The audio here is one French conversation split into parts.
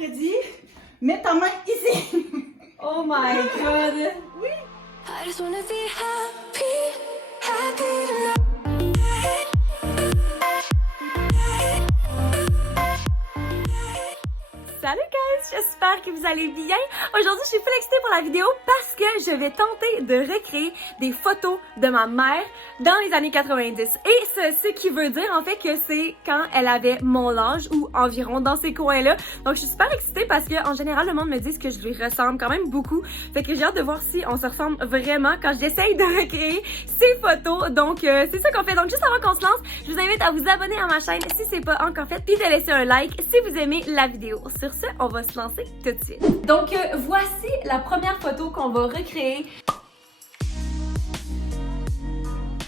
Freddy, mets ta main ici. Oh my god. Oui. I just wanna be happy, happy tonight. Salut guys, j'espère que vous allez bien. Aujourd'hui, je suis full excitée pour la vidéo parce que je vais tenter de recréer des photos de ma mère dans les années 90. Et ce qui veut dire en fait que c'est quand elle avait mon âge ou environ dans ces coins-là. Donc je suis super excitée parce que en général, le monde me dit que je lui ressemble quand même beaucoup. Fait que j'ai hâte de voir si on se ressemble vraiment quand j'essaye de recréer ces photos. Donc c'est ça qu'on fait. Donc juste avant qu'on se lance, je vous invite à vous abonner à ma chaîne si c'est pas encore fait, puis de laisser un like si vous aimez la vidéo. Sur ce, on va se lancer tout de suite. Donc voici la première photo qu'on va recréer.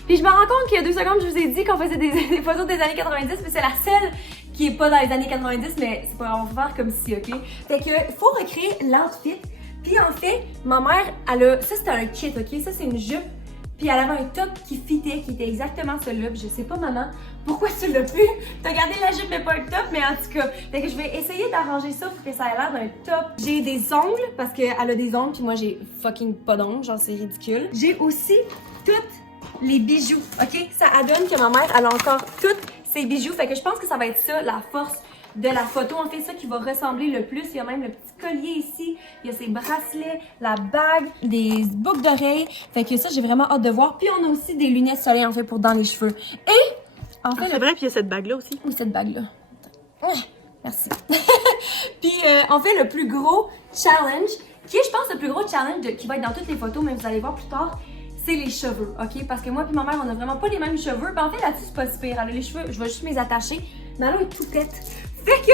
Puis je me rends compte qu'il y a 2 secondes, je vous ai dit qu'on faisait des photos des années 90, mais c'est la seule qui est pas dans les années 90, mais c'est pas, on va faire comme si, ok? Fait que faut recréer l'outfit. Puis en fait, ma mère, elle a, ça c'était un kit, ok? Ça c'est une jupe. Puis elle avait un top qui fitait, qui était exactement celui-là. Je sais pas, maman, pourquoi tu l'as plus? T'as gardé la jupe mais pas le top, mais en tout cas. Fait que je vais essayer d'arranger ça pour que ça ait l'air d'un top. J'ai des ongles, parce qu'elle a des ongles, puis moi j'ai fucking pas d'ongles, genre c'est ridicule. J'ai aussi toutes les bijoux, ok? Ça adonne que ma mère, elle a encore toutes ses bijoux. Fait que je pense que ça va être ça, la force de la photo. En fait, ça qui va ressembler le plus. Il y a même le petit collier ici. Il y a ses bracelets, la bague, des boucles d'oreilles. Fait que ça, j'ai vraiment hâte de voir. Puis on a aussi des lunettes soleil, en fait, pour dans les cheveux. Et, en fait... C'est vrai, puis il y a cette bague-là aussi. Oui, cette bague-là. Merci. Puis, en fait, le plus gros challenge, qui est, je pense, le plus gros challenge qui va être dans toutes les photos, mais vous allez voir plus tard, c'est les cheveux, ok? Parce que moi et ma mère, on a vraiment pas les mêmes cheveux. Puis en fait, là-dessus, c'est pas super. Elle a les cheveux, je vais juste me les attacher. Mais elle a une toupette. Fait que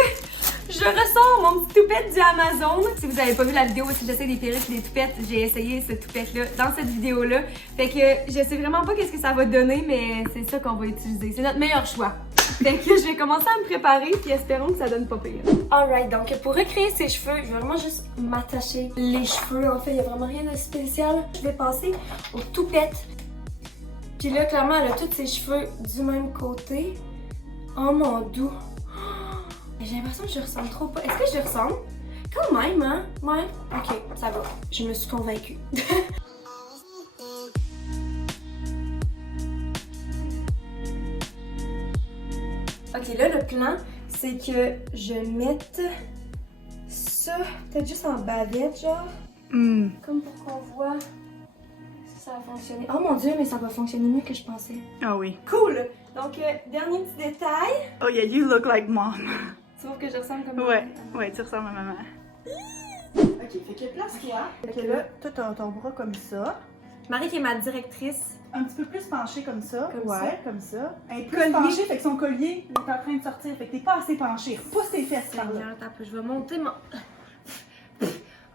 je ressors mon petit toupette du Amazon. Si vous avez pas vu la vidéo où j'essaie des perruques et des toupettes, j'ai essayé cette toupette-là dans cette vidéo-là. Fait que je sais vraiment pas qu'est-ce que ça va donner, mais c'est ça qu'on va utiliser. C'est notre meilleur choix. Fait que je vais commencer à me préparer, puis espérons que ça donne pas pire. Alright, donc pour recréer ses cheveux, je vais vraiment juste m'attacher les cheveux. En fait, il y a vraiment rien de spécial. Je vais passer aux toupettes. Puis là, clairement, elle a tous ses cheveux du même côté. Oh mon doux. J'ai l'impression que je ressemble trop pas. Est-ce que je ressemble? Quand même, hein? Ouais. Ok, ça va. Je me suis convaincue. Ok, là, le plan, c'est que je mette ça, peut-être juste en bavette, genre. Comme pour qu'on voit si ça va fonctionner. Oh mon Dieu, mais ça va fonctionner mieux que je pensais. Ah oui. Cool! Donc, dernier petit détail. Oh yeah, you look like mom. Tu trouves que je ressemble comme Ouais, tu ressembles à maman. Ok, fait que place-toi. Fait que là, toi, t'as ton bras comme ça. Marie qui est ma directrice. Un petit peu plus penché comme ça. Comme ouais, ça. comme ça. Un peu Collier. penché, fait que son collier il est en train de sortir. Fait que t'es pas assez penché. Repousse tes fesses par là. Seigneur, attends un peu, je vais monter mon...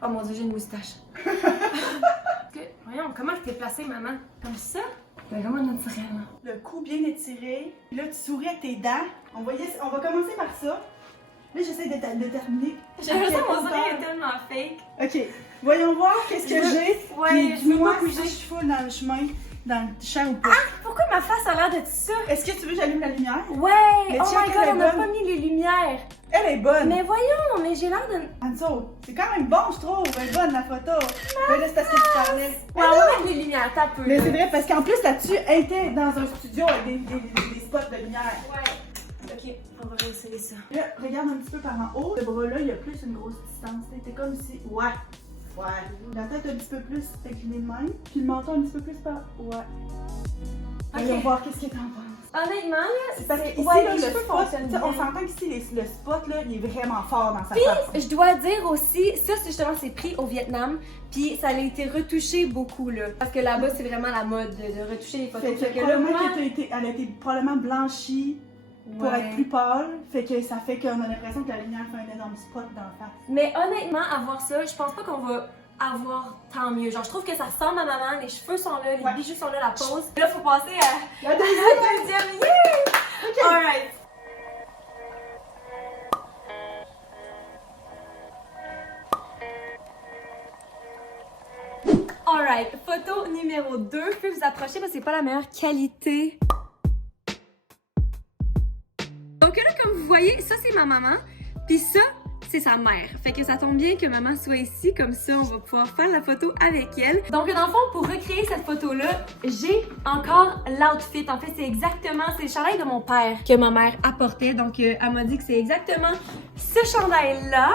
Oh mon Dieu, j'ai une moustache. Voyons, comment je t'ai placée, maman? Comme ça? Ben, vraiment naturel. Le cou bien étiré. Puis là, tu souris avec tes dents. On va commencer par ça. Là, j'essaie de terminer. J'ai l'impression que mon sourire est tellement fake. Ok, voyons voir qu'est-ce que j'ai. Ouais, Puis je veux dis-moi pas si bouger. je suis full dans le chemin, dans le champ ou pas. Pourquoi ma face a l'air d'être ça? Est-ce que tu veux que j'allume la lumière? Ouais! Mais Oh check, my god, elle est on n'a bonne. pas mis les lumières. Elle est bonne. Mais voyons, mais j'ai l'air de... Anso, c'est quand même bon, je trouve. Elle est bonne, la photo. Mais là, c'est parce que tu parlais. Ouais, on va mettre les lumières, t'as peu. Mais c'est vrai, parce qu'en plus, là-dessus, elle était dans un studio avec des spots de lumière. Ouais. Ok, on va réussir ça. Là, regarde un petit peu par en haut. Le bras-là, il y a plus une grosse distance. T'es comme si... Ouais. Ouais. La tête un petit peu plus inclinée de même. Puis le menton un petit peu plus par... Ouais. Ok. On va voir qu'est-ce que t'en penses. Honnêtement, là, C'est parce que ici, ouais, là, les le cheveux spot, fonctionnent bien. on s'entend qu'ici, le spot, là, il est vraiment fort dans sa Puis, face. je dois dire aussi, ça, c'est justement, c'est pris au Vietnam. Puis, ça a été retouché beaucoup, là. Parce que là-bas, c'est vraiment la mode de retoucher les photos. Fait que là, probablement moi... elle a été probablement blanchie pour Ouais. être plus pâle. Fait que ça fait qu'on a l'impression que la lumière fait un énorme spot dans la face. Mais honnêtement, avoir ça, je pense pas qu'on va avoir tant mieux. Genre, je trouve que ça ressemble à maman, les cheveux sont là, les Ouais. bijoux sont là, la pose. Là, faut passer à La la deuxième. Yeah! Ok. Alright. Alright, photo numéro 2. Je peux vous approcher parce que c'est pas la meilleure qualité. Donc là, comme vous voyez, ça c'est ma maman. Puis ça, c'est sa mère. Fait que ça tombe bien que maman soit ici, comme ça on va pouvoir faire la photo avec elle. Donc dans le fond, pour recréer cette photo-là, j'ai encore l'outfit. En fait, c'est le chandail de mon père que ma mère apportait. Donc elle m'a dit que c'est exactement ce chandail-là.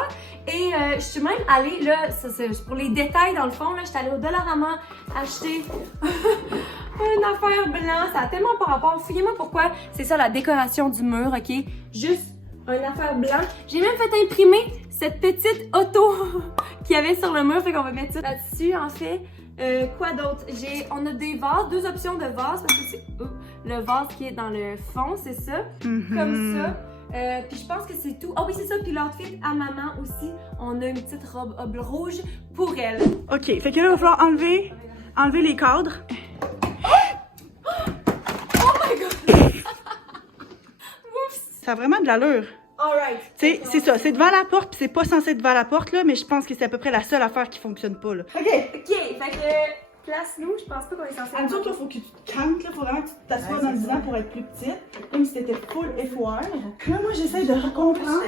Et je suis même allée, là, c'est pour les détails dans le fond, là, je suis allée au Dollarama acheter une affaire blanche. Ça a tellement pas rapport. Fouillez-moi pourquoi c'est ça la décoration du mur, ok? Juste une affaire blanche. J'ai même fait imprimer cette petite auto qu'il y avait sur le mur, fait qu'on va mettre ça là-dessus en fait. Quoi d'autre? On a des vases, 2 options de vases, parce que c'est le vase qui est dans le fond, c'est ça, comme ça. Puis je pense que c'est tout. Ah oui, c'est ça. Puis l'outfit à maman aussi, on a une petite robe rouge pour elle. Ok, fait que là, il va falloir enlever les cadres. Oh my god! Oups! Ça a vraiment de l'allure. Alright. Tu sais, c'est ça, c'est devant la porte, puis c'est pas censé être devant la porte, là, mais je pense que c'est à peu près la seule affaire qui fonctionne pas, là. Ok! Ok, fait que place-nous, je pense pas qu'on est censé. En dessous, il faut que tu te cantes, là, faut vraiment que tu t'assoies dans le divan pour être plus petite, comme si t'étais full effoire. Là, moi, j'essaie de comprendre.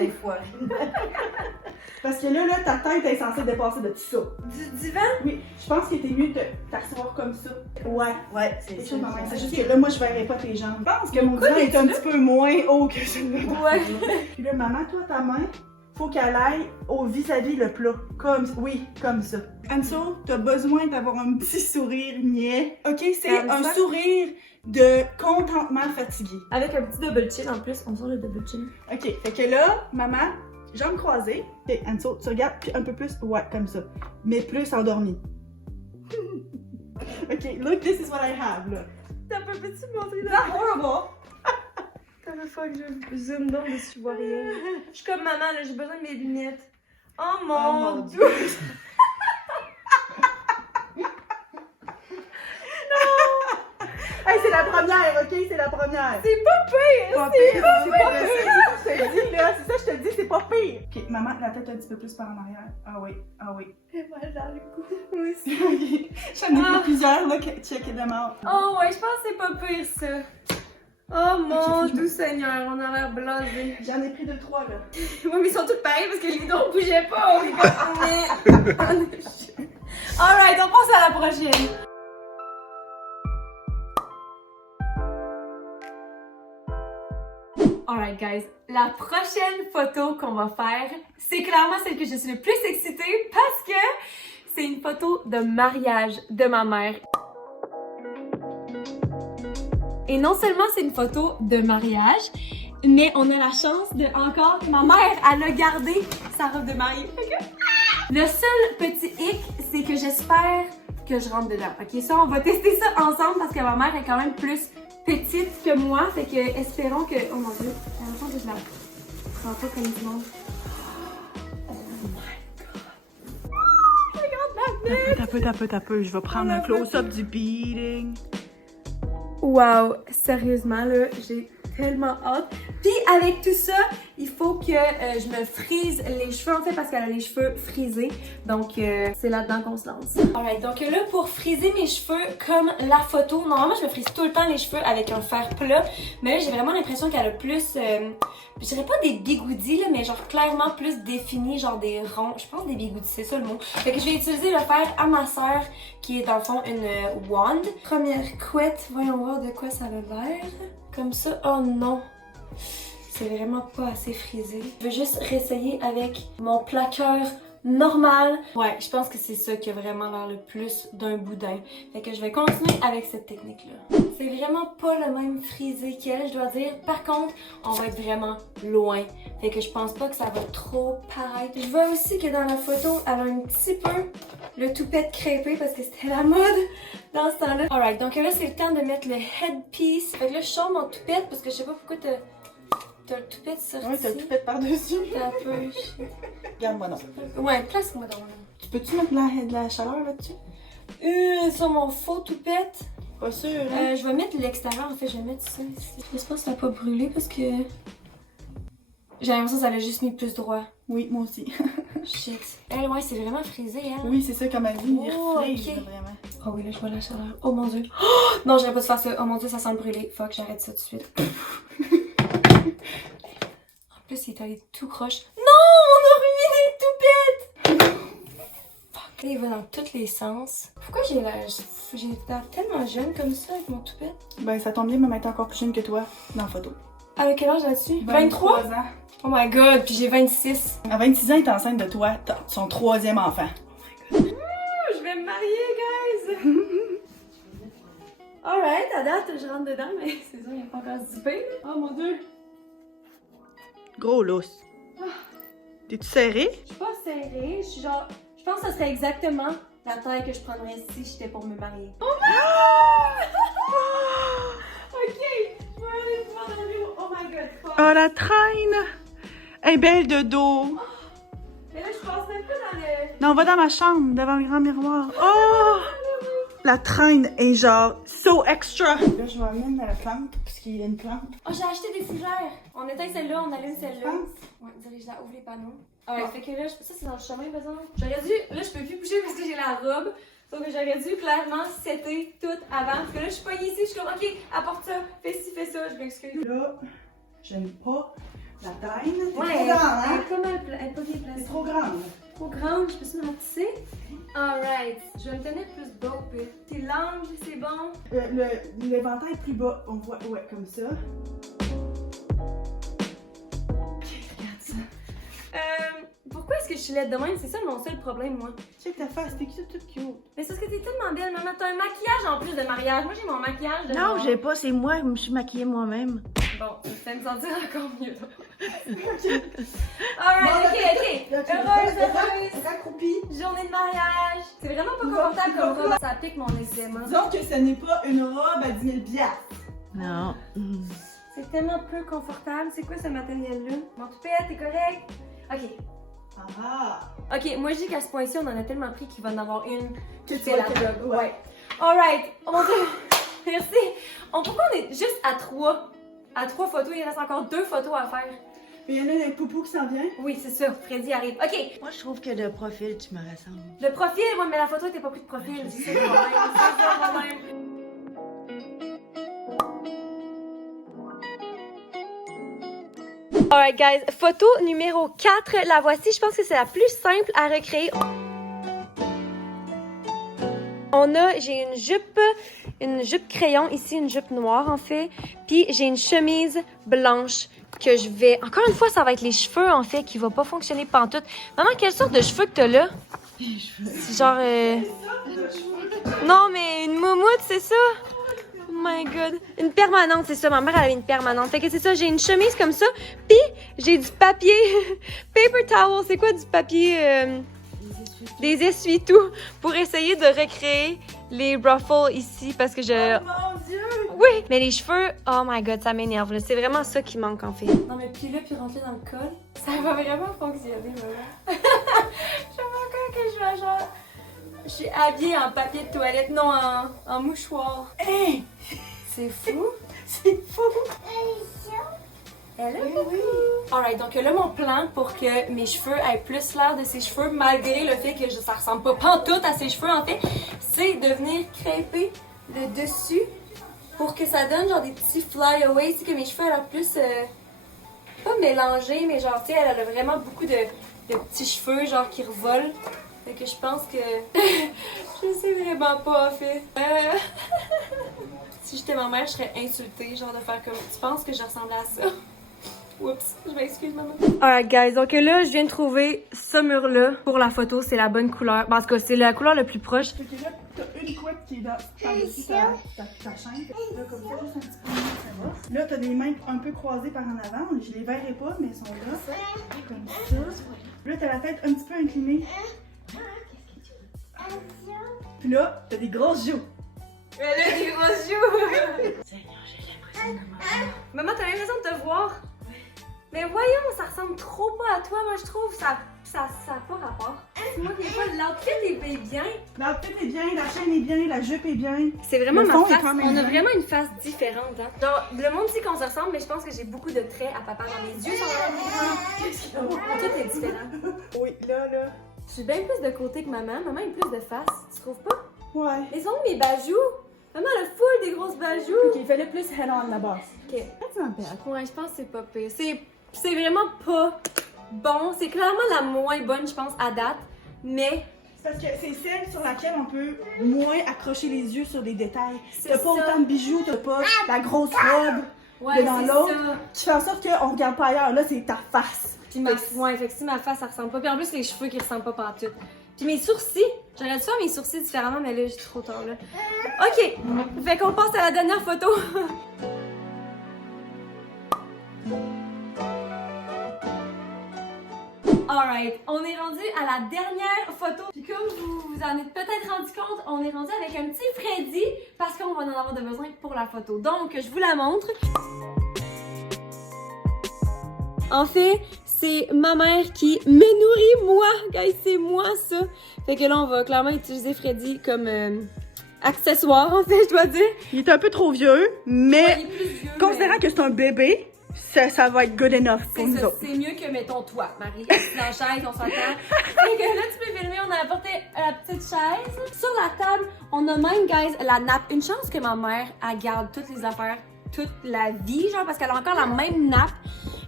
Parce que là, ta tête est censée dépasser de tout ça. Du divan? Oui, je pense qu'il était mieux de t'asseoir comme ça. Ouais, c'est sûr. sûr. C'est juste que là, moi, je verrais pas tes jambes. Je pense que mon divan est un petit peu moins haut que celui-là. Ouais. Puis là, maman, toi, ta main, faut qu'elle aille au vis-à-vis le plat. Comme ça. Anso, t'as besoin d'avoir un petit sourire niais. Ok, c'est un sourire de contentement fatigué. Avec un petit double chin en plus, on sort le double chin. Ok, fait que là, maman, jambes croisées. Ok, Anso, tu regardes, puis un peu plus, ouais, comme ça. Mais plus endormi. Ok, look, this is what I have, là. Peux-tu me montrer Not horrible. T'as le fois que je zoome dans dessus, je vois rien. Je suis comme maman, là, j'ai besoin de mes lunettes. Oh mon dieu! Hey, c'est la première, ok? C'est la première. C'est pas pire! Pas pire, c'est pas pire. C'est ça que je te dis, là. C'est ça que je te dis, c'est pas pire. Ok, maman, la tête un petit peu plus par en arrière. Ah oui. J'ai mal dans le cou. Moi aussi. Ok. J'en ai pris plusieurs, là, check it them out. Oh ouais, je pense que c'est pas pire ça. Oh mon doux Seigneur, on a l'air blasé. J'en ai pris 2-3, là. Oui, mais ils sont tous pareils parce que les dos bougeaient pas. On est Alright, on passe à la prochaine. Alright guys, la prochaine photo qu'on va faire, c'est clairement celle que je suis le plus excitée parce que c'est une photo de mariage de ma mère. Et non seulement c'est une photo de mariage, mais on a la chance de encore, ma mère, elle a gardé sa robe de mariée. Le seul petit hic, c'est que j'espère que je rentre dedans. Ok, ça, on va tester ça ensemble parce que ma mère est quand même plus petite que moi, fait que espérons que... Oh mon dieu, j'ai l'impression que je la prends pas comme du monde. Oh my god! Regarde la T'as peu. Je vais prendre un close-up du beating. Wow, sérieusement là, j'ai tellement hâte. Puis avec tout ça, il faut que je me frise les cheveux en fait parce qu'elle a les cheveux frisés. Donc c'est là-dedans qu'on se lance. Alright, donc là pour friser mes cheveux comme la photo, normalement je me frise tout le temps les cheveux avec un fer plat. Mais là j'ai vraiment l'impression qu'elle a plus, je dirais pas des bigoudis là, mais genre clairement plus défini, genre des ronds. Je pense des bigoudis, c'est ça le mot. Fait que je vais utiliser le fer à ma sœur qui est dans le fond une wand. Première couette, voyons voir de quoi ça a l'air. Comme ça, oh non! C'est vraiment pas assez frisé. Je vais juste réessayer avec mon plaqueur normal. Ouais, je pense que c'est ça qui a vraiment l'air le plus d'un boudin. Fait que je vais continuer avec cette technique-là. C'est vraiment pas le même frisé qu'elle, je dois dire. Par contre, on va être vraiment loin. Fait que je pense pas que ça va trop paraître. Je vois aussi que dans la photo, elle a un petit peu le toupette crêpé parce que c'était la mode dans ce temps-là. Alright, donc là, c'est le temps de mettre le headpiece. Fait que là, je sors mon toupette parce que je sais pas pourquoi t'as le toupette sorti. Ouais, t'as le toupette par-dessus. T'as un peu... Regarde-moi non. Ouais, place-moi donc. Tu peux-tu mettre de la chaleur là-dessus? Sur mon faux toupette. Pas sûr, hein? Je vais mettre l'extérieur, en fait, je vais mettre ça ici. J'espère que ça n'a pas brûlé parce que... J'ai l'impression que ça l'a juste mis plus droit. Oui, moi aussi. Shit. Elle, ouais, c'est vraiment frisé, elle. Oui, c'est ça, comme elle dit, il Oh, refrise, ok. là, vraiment. Oh oui, là, je vois la chaleur. Oh mon dieu. Oh, non, j'aurais pas dû faire ça. Oh mon dieu, ça sent le brûler. Fuck, j'arrête ça tout de suite. En plus, il est allé tout croche. Non, on a ruiné il va dans tous les sens. Pourquoi j'ai l'air tellement jeune comme ça avec mon toupette? Ben, ça tombe bien, maman est encore plus jeune que toi dans la photo. Avec quel âge là-dessus? 23 ans. Oh my god, puis j'ai 26. À 26 ans, elle est enceinte de toi, son 3e enfant. Je vais me marier, guys! Alright, à date, je rentre dedans, mais c'est sûr, il n'y a pas encore si pire. Oh mon dieu! Gros lousse. T'es-tu serré? Je suis pas serrée, je suis genre... Je pense que ce serait exactement la taille que je prendrais si j'étais pour me marier. Oh my god! Ok, je vais aller voir dans le bureau. Oh my god, fuck. Oh, la traîne! Elle est belle de dos. Mais là, je passe même pas dans le... Non, on va dans ma chambre, devant le grand miroir. Oh! La traîne est genre so extra. Là, je vais amener la plante, puisqu'il y a une plante. Oh, j'ai acheté des fougères. On éteint celle-là, on allume celle-là. Je pense. Ouais, dirige-la, ouvre les panneaux. Ah ouais, fait que là, ça c'est dans le chemin, par exemple. J'aurais dû, là je peux plus bouger parce que j'ai la robe. Donc j'aurais dû clairement setter tout avant. Parce que là je suis pas ici, je suis comme ok, apporte ça, fais ci, fais ça, je m'excuse. Là, j'aime pas la taille. C'est Ouais, trop grande, elle hein? est pas mal, elle est pas bien placée. C'est trop grande. Trop grande, je peux me ratisser. Alright, je vais me tenir plus bas au pire. Puis l'angle, c'est bon. L'éventail est plus bas, on voit, ouais, comme ça. Pourquoi est-ce que je suis laide de même? C'est ça mon seul problème, moi. Check ta face, t'es cute, toute cute. Mais c'est parce que t'es tellement belle, maman. T'as un maquillage en plus de mariage. Moi, j'ai mon maquillage de Non, noir. j'ai pas, c'est moi, je me suis maquillée moi-même. Bon, ça me sentir encore mieux. Alright, ok. Heureuse. Raccroupie. Journée de mariage. C'est vraiment pas confortable comme robe. Ça pique mon eczéma. Disons que ce n'est pas une robe à 10 000 $. Non. C'est tellement peu confortable. C'est quoi ce matériel-là? Mon toupette, t'es correct? Ok. Ah! Ok, moi je dis qu'à ce point-ci, on en a tellement pris qu'il va en avoir une Que qui tu fait la vas job. ouais. Ouais. Alright. Oh mon dieu. Merci. Pourquoi on est juste à 3? À 3 photos, il reste encore 2 photos à faire. Mais il y en a un avec Poupou qui s'en vient. Oui, c'est ça. Freddy arrive. Ok. Moi, je trouve que de profil, tu me ressembles. Le profil, ouais, mais la photo était pas prise de profil. C'est ça le problème. C'est ça le problème. Alright guys, photo numéro 4, la voici, je pense que c'est la plus simple à recréer. J'ai une jupe crayon ici, une jupe noire en fait, puis j'ai une chemise blanche que je vais... Encore une fois, ça va être les cheveux en fait qui va pas fonctionner pantoute. Maman, quelle sorte de cheveux que t'as là? C'est genre... Non mais une moumoute, c'est ça? Oh my god. Une permanente, c'est ça. Ma mère, elle avait une permanente. Fait que c'est ça, j'ai une chemise comme ça. Puis, j'ai du papier. Paper towel, c'est quoi du papier? Des essuie-tout. Pour essayer de recréer les ruffles ici. Parce que je... Oh mon Dieu! Oui! Mais les cheveux, oh my god, ça m'énerve. C'est vraiment ça qui manque en fait. Non mais puis là, puis rentrer dans le col, ça va vraiment fonctionner, maman. Je sais encore que je vais genre... Je suis habillée en papier de toilette, non en mouchoir. Hey! C'est fou! C'est fou! Elle est oui. Alright, donc là, mon plan pour que mes cheveux aient plus l'air de ses cheveux, malgré le fait que ça ressemble pas pantoute à ses cheveux, en fait, c'est de venir crêper le dessus pour que ça donne genre des petits fly-away, que mes cheveux aient l'air plus, pas mélangés, mais genre, tu sais, elle a vraiment beaucoup de petits cheveux, genre, qui revolent. Fait que je pense que je sais vraiment pas, en fait. Si j'étais ma mère, je serais insultée, genre, de faire comme, tu penses que je ressemblais à ça? Oups, je m'excuse, maman. Alright, guys, donc là, je viens de trouver ce mur-là pour la photo. C'est la bonne couleur. Parce que c'est la couleur la plus proche. Fait que là, t'as une couette qui est par-dessus ta chaîne. Là, comme ça, juste un petit peu, ça va. Là, t'as des mains un peu croisées par en avant. Je les verrai pas, mais elles sont là. Comme ça. Là, t'as la tête un petit peu inclinée. Puis là, t'as des grosses joues. Elle a des grosses joues! Seigneur, j'ai l'impression de m'avoir. Maman, t'as l'impression de te voir? Mais voyons, ça ressemble trop pas à toi, moi je trouve. Ça a pas rapport. Moi, des fois, l'outfit est bien. L'outfit est bien, la chaîne est bien, la jupe est bien. C'est vraiment Le ma fond est face. quand même On a bien. vraiment une face différente. Hein. Genre, le monde dit qu'on se ressemble, mais je pense que j'ai beaucoup de traits à papa dans mes yeux. Sont vraiment tout est différent. Oui, là. Je suis bien plus de côté que maman. Maman a plus de face. Tu trouves pas? Ouais. Mais sont où mes bajoux? Maman, elle a full des grosses bajoux. Ok, fais-le plus head-on la base. Ok. Qu'est-ce que tu m'en perds? Ouais, je pense que c'est pas pire. C'est vraiment pas bon. C'est clairement la moins bonne, je pense, à date. Mais Parce que c'est celle sur laquelle on peut moins accrocher les yeux sur des détails. T'as pas ça. autant de bijoux, t'as pas la grosse robe Ouais, de dans c'est l'autre. ça. Qui fait en sorte qu'on regarde pas ailleurs. Là, c'est ta face. Puis ouais, effectivement, ma face, ça ressemble pas. Puis en plus, les cheveux qui ressemblent pas pantoute. Puis mes sourcils, j'aurais dû faire mes sourcils différemment, mais là, j'ai trop tard, là. OK! Fait qu'on passe à la dernière photo. Alright, on est rendu à la dernière photo. Puis comme vous vous en êtes peut-être rendu compte, on est rendu avec un petit Freddy parce qu'on va en avoir de besoin pour la photo. Donc, je vous la montre. En fait, c'est ma mère qui me nourrit, moi. Guys, c'est moi, ça. Fait que là, on va clairement utiliser Freddy comme accessoire, en fait, je dois dire. Il est un peu trop vieux, mais Ouais, il est plus vieux, considérant que c'est un bébé, ça va être good enough pour nous autres. C'est mieux que, mettons, toi, Marie, assise dans la chaise, on s'entend. Fait que là, tu peux filmer, on a apporté la petite chaise. Sur la table, on a même, guys, la nappe. Une chance que ma mère, elle garde toutes les affaires toute la vie, genre, parce qu'elle a encore la même nappe.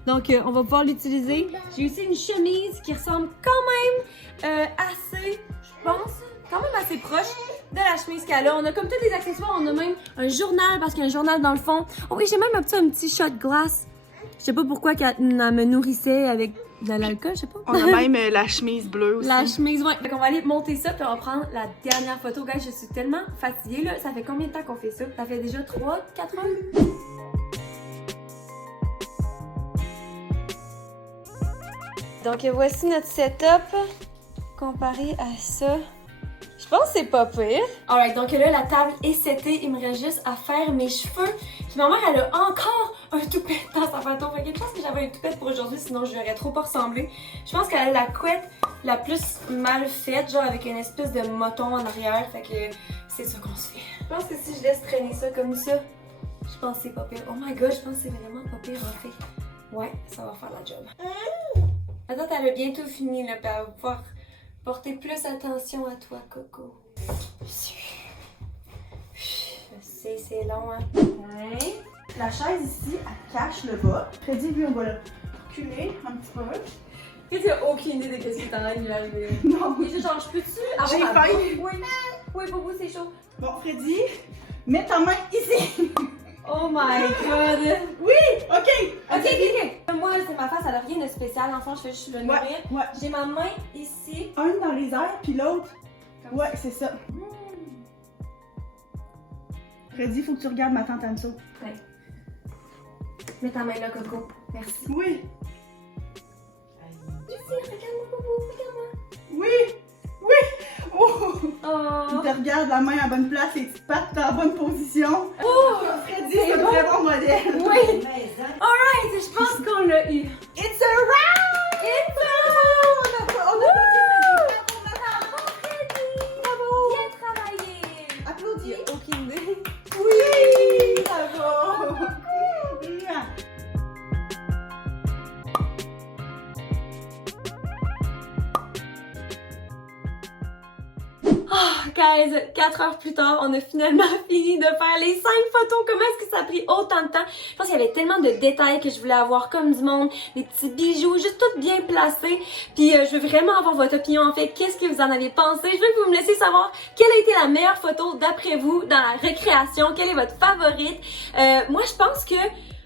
Donc, on va pouvoir l'utiliser. J'ai aussi une chemise qui ressemble quand même assez, je pense, quand même assez proche de la chemise qu'elle a. On a comme tous les accessoires. On a même un journal, parce qu'il y a un journal dans le fond. Oh oui, j'ai même un petit shot glass. Je sais pas pourquoi qu'elle me nourrissait avec de l'alcool, je sais pas. On a même la chemise bleue aussi. La chemise, ouais. Fait qu'on va aller monter ça, puis on va prendre la dernière photo. Guys, je suis tellement fatiguée, là. Ça fait combien de temps qu'on fait ça? Ça fait déjà 3-4 heures? Donc voici notre setup comparé à ça. Je pense que c'est pas pire. Alright, donc là la table est setée, il me reste juste à faire mes cheveux. Puis ma mère elle a encore un toupet dans sa photo. Fait que je pense que j'avais un toupet pour aujourd'hui, sinon je lui aurais trop pas ressemblé. Je pense qu'elle a la couette la plus mal faite, genre avec une espèce de moton en arrière. Fait que c'est ça qu'on se fait. Je pense que si je laisse traîner ça comme ça, je pense que c'est pas pire. Oh my god, je pense que c'est vraiment pas pire en fait. Ouais, ça va faire la job. Attends, elle a bientôt fini, là, puis elle va pouvoir porter plus attention à toi, Coco. Je sais, c'est long, hein. Ouais. La chaise ici, elle cache le bas. Freddy, lui, on va le reculer un petit peu. Tu n'as aucune idée de ce qui est en train de lui arriver. Non. Il est genre, je peux-tu avoir J'ai ma faim. bouffe? Oui. Oui, Bobo, c'est chaud. Bon, Freddy, mets ta main ici. Oh my god. Oui, ok. Ok. Moi, c'est ma face, elle a rien de spécial. Dans le fond, je fais juste le nourrir. Ouais. J'ai ma main ici. Un dans les airs, puis l'autre. Ouais, c'est ça. Freddy, faut que tu regardes ma tante Anso. Ouais. Mets ta main là, Coco. Merci. Oui. Ici, regarde-moi, Bobo, regarde-moi. Oui. Oui. Oh. Oh. Tu te regardes la main en bonne place, les petites pattes dans la bonne position. Oh. Freddy, c'est un très bon modèle. Oui. Alright, je pense qu'on l'a eu. It's a wrap! It's a On a Bien travaillé. applaudi. Aucune idée. Oui, bravo. Oh, guys, 4 heures plus tard, on a finalement fini de faire les 5 photos. Comment est-ce que ça a pris autant de temps? Je pense qu'il y avait tellement de détails que je voulais avoir comme du monde, des petits bijoux, juste tout bien placé. Puis je veux vraiment avoir votre opinion en fait. Qu'est-ce que vous en avez pensé? Je veux que vous me laissiez savoir quelle a été la meilleure photo d'après vous dans la récréation. Quelle est votre favorite? Moi, je pense que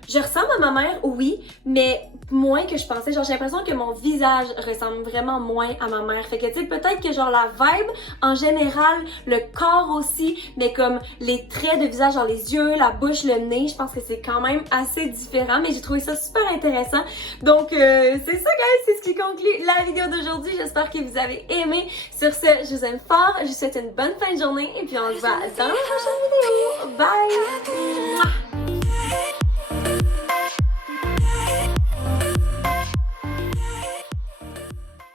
je ressemble à ma mère, oui, mais moins que je pensais. Genre, j'ai l'impression que mon visage ressemble vraiment moins à ma mère. Fait que, tu sais, peut-être que genre la vibe, en général, le corps aussi, mais comme les traits de visage, genre les yeux, la bouche, le nez, je pense que c'est quand même assez différent, mais j'ai trouvé ça super intéressant. Donc, c'est ça, guys, c'est ce qui conclut la vidéo d'aujourd'hui. J'espère que vous avez aimé. Sur ce, je vous aime fort, je vous souhaite une bonne fin de journée, et puis on se voit dans la prochaine vidéo. Bye!